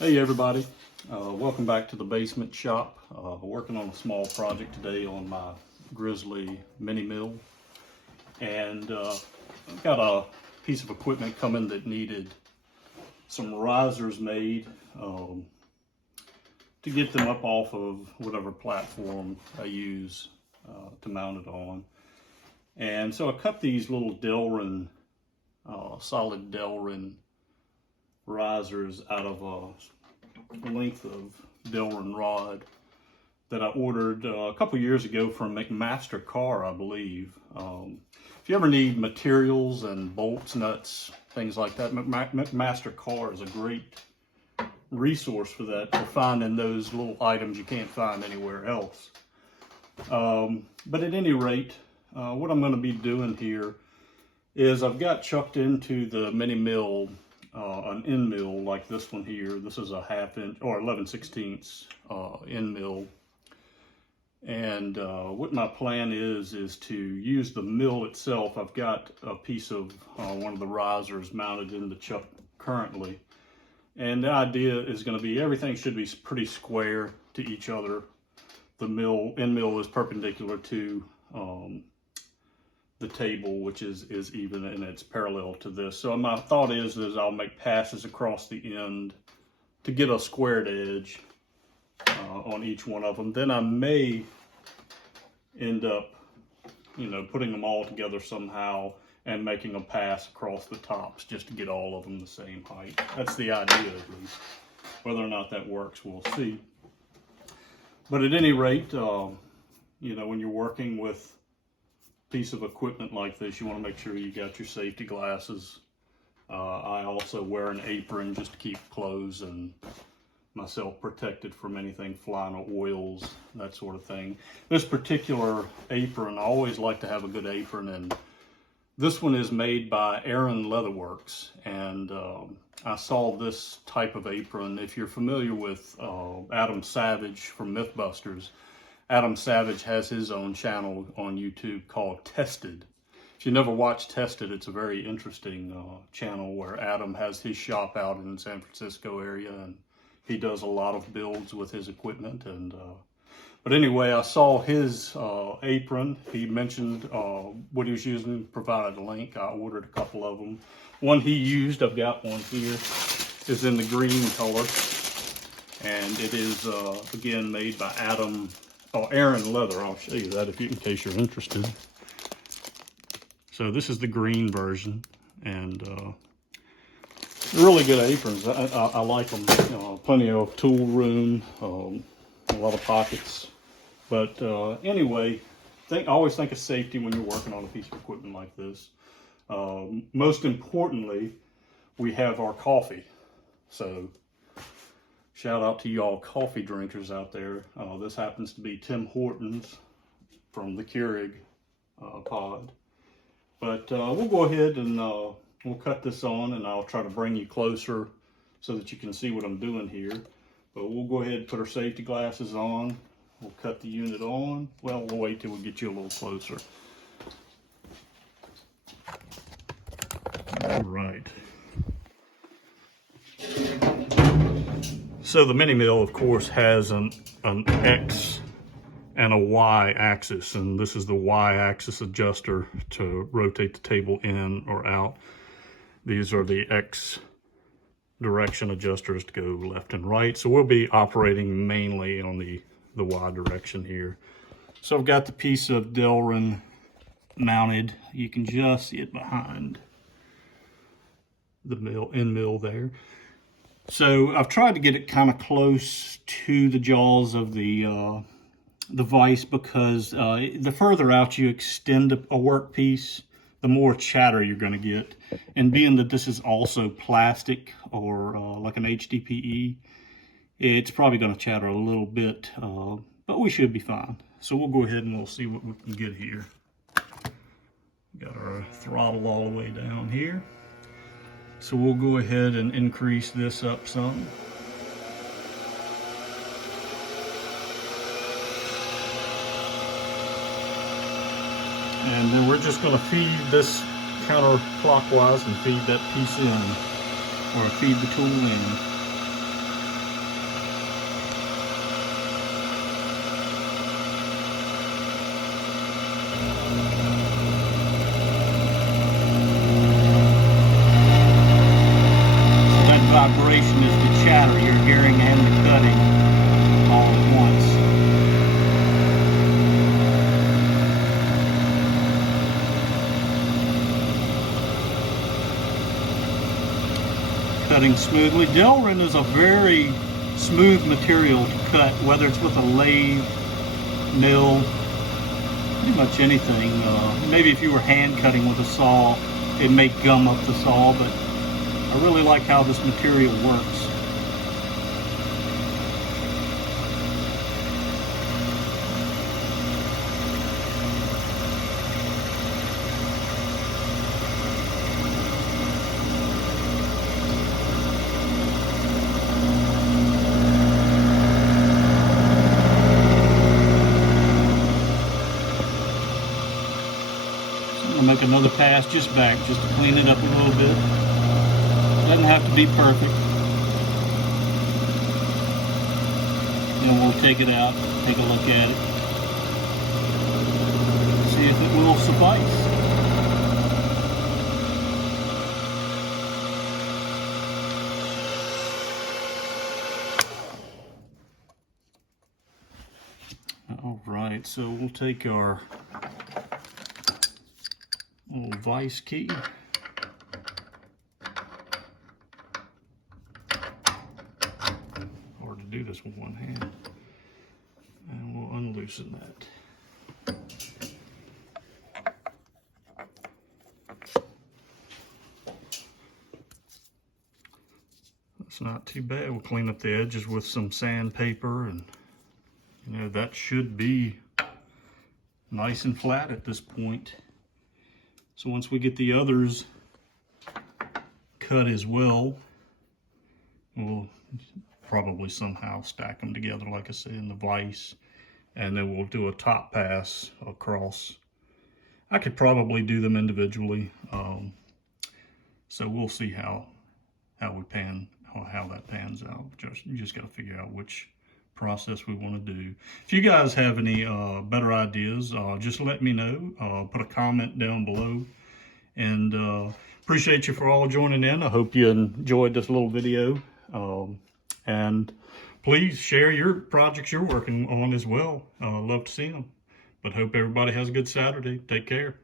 Hey everybody, welcome back to the basement shop. Working on a small project today on my Grizzly Mini Mill, and I've got a piece of equipment coming that needed some risers made to get them up off of whatever platform I use to mount it on. And so I cut these little Delrin, solid Delrin risers out of a length of Delrin rod that I ordered a couple years ago from McMaster Car, I believe. If you ever need materials and bolts, nuts, things like that, McMaster Car is a great resource for that, for finding those little items you can't find anywhere else. But at any rate, what I'm going to be doing here is I've got chucked into the Mini Mill an end mill like this one here. This is a 1/2 inch or 11/16 end mill. And what my plan is to use the mill itself. I've got a piece of one of the risers mounted in the chuck currently. And the idea is going to be everything should be pretty square to each other. The end mill is perpendicular to the table, which is even, and it's parallel to this. So my thought is I'll make passes across the end to get a squared edge on each one of them. Then I may end up, putting them all together somehow and making a pass across the tops just to get all of them the same height. That's the idea, at least. Whether or not that works, we'll see. But at any rate, when you're working with piece of equipment like this, you want to make sure you got your safety glasses. I also wear an apron just to keep clothes and myself protected from anything flying, or oils, that sort of thing. This particular apron, I always like to have a good apron, and this one is made by Aaron Leatherworks, and I saw this type of apron. If you're familiar with Adam Savage from Mythbusters, Adam Savage has his own channel on YouTube called Tested. If you never watched Tested, it's a very interesting channel where Adam has his shop out in the San Francisco area, and he does a lot of builds with his equipment. And but anyway, I saw his apron. He mentioned what he was using, provided a link. I ordered a couple of them. One he used, I've got one here, is in the green color, and it is again made by Aaron Leather. I'll show you that in case you're interested. So this is the green version, and really good aprons. I like them. Plenty of tool room, a lot of pockets. But anyway, always think of safety when you're working on a piece of equipment like this. Most importantly, we have our coffee. So shout out to y'all coffee drinkers out there. This happens to be Tim Hortons from the Keurig pod. But we'll go ahead and we'll cut this on, and I'll try to bring you closer so that you can see what I'm doing here. But we'll go ahead and put our safety glasses on. We'll cut the unit on. Well, we'll wait till we get you a little closer. All right. So the Mini Mill, of course, has an X and a Y axis, and this is the Y axis adjuster to rotate the table in or out. These are the X direction adjusters to go left and right. So we'll be operating mainly on the Y direction here. So I've got the piece of Delrin mounted. You can just see it behind the end mill there. So I've tried to get it kind of close to the jaws of the vise, because the further out you extend a workpiece, the more chatter you're going to get. And being that this is also plastic, or like an HDPE, it's probably going to chatter a little bit, but we should be fine. So we'll go ahead and we'll see what we can get here. Got our throttle all the way down here. So we'll go ahead and increase this up some. And then we're just going to feed this counterclockwise and feed that piece in, or feed the tool in. vibration is the chatter you're hearing and the cutting all at once. Cutting smoothly. Delrin is a very smooth material to cut, whether it's with a lathe, mill, pretty much anything. Maybe if you were hand cutting with a saw, it may gum up the saw, but I really like how this material works. I'm gonna make another pass just back, just to clean it up a little bit. Doesn't have to be perfect. Then we'll take it out, take a look at it, see if it will suffice. All right, so we'll take our little vise key. Hard to do this with one hand. And we'll unloosen that. That's not too bad. We'll clean up the edges with some sandpaper, and you know, that should be nice and flat at this point. So once we get the others cut as well, we'll probably somehow stack them together, like I said, in the vise, and then we'll do a top pass across. I could probably do them individually, so we'll see how that pans out. You just got to figure out which process we want to do. If you guys have any better ideas, just let me know. Put a comment down below, and appreciate you for all joining in. I hope you enjoyed this little video, and please share your projects you're working on as well. Love to see them. But hope everybody has a good Saturday. Take care.